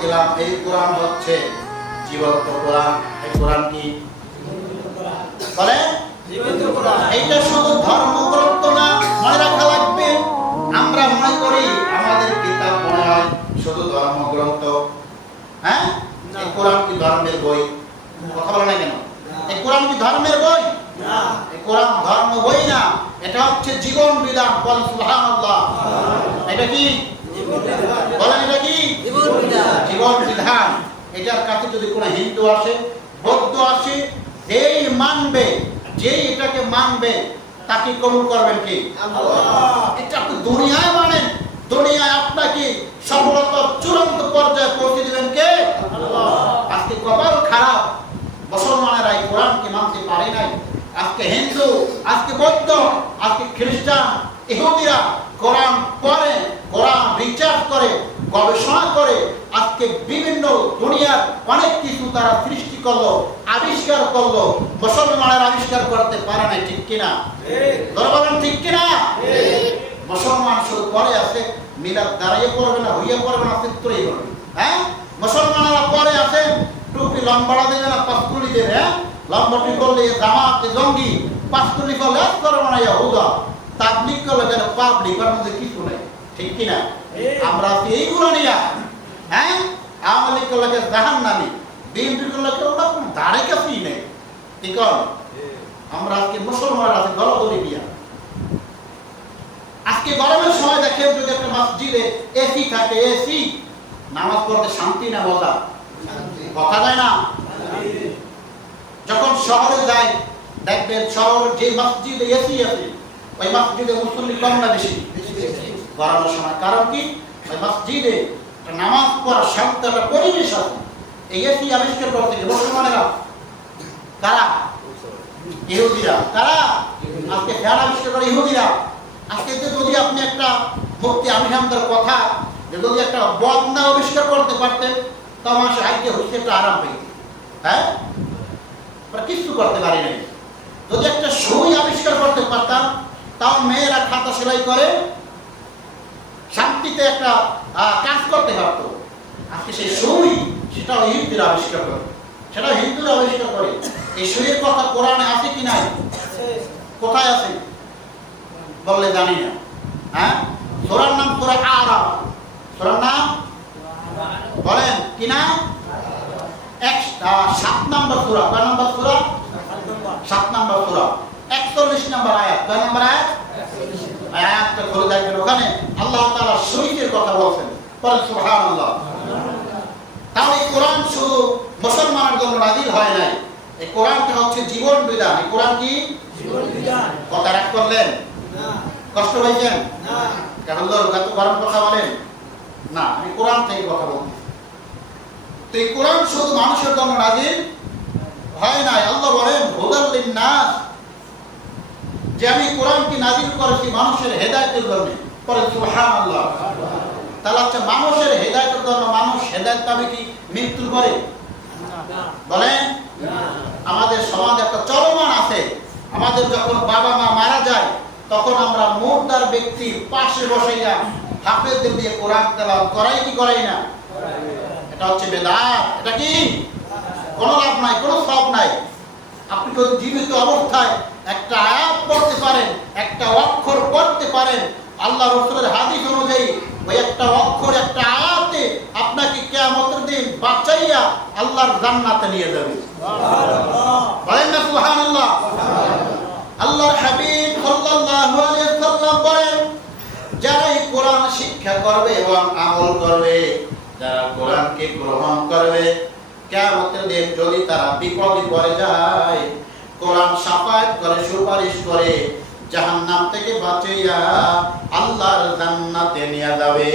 বলছিলাম এই কোরআন হচ্ছে জীবন্ত কোরআন। এই কোরআন কি বলে? জীবন্ত কোরআন। এইটা শুধু ধর্মগ্রন্থ না, মনে রাখা লাগবে। আমরা মনে করি আমাদের কিতাব মনে হয় শুধু ধর্মগ্রন্থ। হ্যাঁ, এই কোরআন কি ধর্মের বই? কথা বলে না কেন? এই কোরআন কি ধর্মের বই? না, এই কোরআন ধর্ম বই না, এটা হচ্ছে জীবন বিধান। বলেন সুবহানাল্লাহ। এটা কি জীবন বিধান? বলেন এটা কি জীবন বিধান? জীবন বিধান। এটার কাছে যদি কোনো হিন্দু আসে, বৌদ্ধ আসে, যেই মানবে, যেই এটাকে মানবে, তাকে কবুল করবেন কি আল্লাহ। এটা আপনি দুনিয়ায় মানেন, দুনিয়ায় আপনাকে সফলতার চূড়ান্ত পর্যায়ে পৌঁছে দিবেন কে? আল্লাহ। আজকে কপাল খারাপ, মুসলমানেরা এই কোরআনকে মানতে পারে নাই। আজকে হিন্দু, আজকে বৌদ্ধ, আজকে খ্রিস্টান, ইহুদিরা কোরআন পড়ে, কোরআন রিসার্চ করে, গবেষণা করে, আজকে বিভিন্ন দুনিয়ার অনেক কিছু তারা সৃষ্টি করলো, আবিষ্কার করলো। মুসলমানের আবিষ্কার করতে পারে নাই, ঠিক কিনা? বলেন ঠিক কিনা? মুসলমান শুধু পরে আছে, মিলাদ দাঁড়িয়ে পড়বে না, হইয়া পড়বে না, চিত্রই পড়বে। হ্যাঁ, মুসলমানেরা পরে আছে, টুপি লম্বাড়া দেবে না, পাঁচকুলি দেবে। হ্যাঁ, লম্বাটি করলে জামাত জঙ্গি, পাঁচকুলি করলে করবে না ইহুদা, তাবলীগ করলে যেন পাবলিক, এর মধ্যে কিছু নেই, ঠিক কিনা? আমরা এইগুলো নিয়ে, হ্যাঁ, আওয়ামী লীগ করলে জাহান্নামী, বিএনপি করলে ওরা কোনো দাঁড়ে কাছেই নেই, ঠিক আছে? আমরা আজকে মুসলমান আছে গলগলি দিয়া। আজকে গরমের সময় দেখেন যদি একটা মসজিদে এসি থাকে, এসি, নামাজ পড়তে শান্তি না বলা কথা যায় না? যখন শহরে যায় দেখবেন শহর যে মসজিদে এসি আছে ওই মসজিদে মুসল্লি কম না বেশি গরমের সময়। কারণ কি? ওই মসজিদে নামাজ পড়ার শান্ত একটা পরিবেশ আছে। এই এসি আবিষ্কার করতে গিয়ে মুসলমানেরা কারা? ইহুদিরা। কারা? আজকে ফ্যান আবিষ্কার করে ইহুদিরা। আজকে যদি আপনি একটা মুফতি আমির হামদার কথা যদি একটা বদনা আবিষ্কার করতে পারতেন, তখন সাহিত্য হচ্ছে একটা আরাম পেয়ে। হ্যাঁ, আমরা কিছু করতে পারি নাই। যদি একটা সুই আবিষ্কার করতে পারতাম, তাও মেয়েরা খাতা সেলাই করে শান্তিতে একটা কাজ করতে পারতো। আজকে সেই সুই, সেটাও হিন্দুরা আবিষ্কার করে, সেটাও হিন্দুরা আবিষ্কার করে। এই সুইয়ের কথা কোরআনে আছে কি নাই? কোথায় আছে বললে জানি না। হ্যাঁ, সূরার নাম সূরা আরাফ। সূরার নাম বলেন কি না? 7 নম্বর সূরা। কয় নম্বর সূরা? 7 নম্বর সূরা, 41 নম্বর আয়াত। কয় নম্বর আয়াত? আয়াতটা খুলে দেখবেন, ওখানে আল্লাহ তাআলা শহীদের কথা বলছেন। বলেন সুবহানাল্লাহ। তাহলে এই কোরআন শুধু মুসলমানের জন্য নাযিল হয় নাই, এই কোরআনটা হচ্ছে জীবন বিধান। এই কোরআন কি জীবন বিধান? কথা রাগ করলেন না? কষ্ট পাইছেন না? কারণ এত গরম কথা বলেন না, আমি কোরআন থেকে কথা বলছি। তো এই কোরআন শুধু মানুষের জন্য নাযিল হয় নাই। আল্লাহ বলেন হুদাল লিন-নাস, যে আমি কোরআনকে নাযিল করেছি মানুষের হেদায়েতের জন্য। বলেন সুবহানাল্লাহ। তাহলে হচ্ছে মানুষের হেদায়েতের জন্য। মানুষ হেদায়েত পাবে কি মৃত্যুর পরে? বলেন, আমাদের সমাজে একটা চলমান আছে, আমাদের যখন বাবা মা মারা যায় তখন আমরা মুর্দার ব্যক্তির পাশে বসাইয়া হাফেজদের দিয়ে কোরআন তেলাওয়াত করাই কি করাই না? এটা হচ্ছে বেদাত। এটা কি? কোনো লাভ নাই, কোনো সওয়াব নাই। আপনি যদি জীবিত অবস্থায় একটা আয়াত পড়তে পারেন, একটা অক্ষর পড়তে পারেন, আল্লাহ রাসূলের হাদিস অনুযায়ী ওই একটা অক্ষর, একটা আয়াতে আপনাকে কিয়ামতের দিন বাঁচাইয়া আল্লাহর জান্নাতে নিয়ে যাবে। সুবহানাল্লাহ। বলেন না সুবহানাল্লাহ। আল্লাহর হাবিব সাল্লাল্লাহু আলাইহি ওয়াসাল্লাম বলেন, যারা এই কোরআন শিক্ষা করবে এবং আমল করবে, যারা কোরআনকে গ্রহণ করবে, কিয়ামতের দিন যদি তারা বিপদে পড়ে যায়, কোরআন শাফায়াত করে, সুপারিশ করে, জাহান্নাম থেকে বাঁচাইয়া আল্লাহর জান্নাতে নিয়ে যাবে।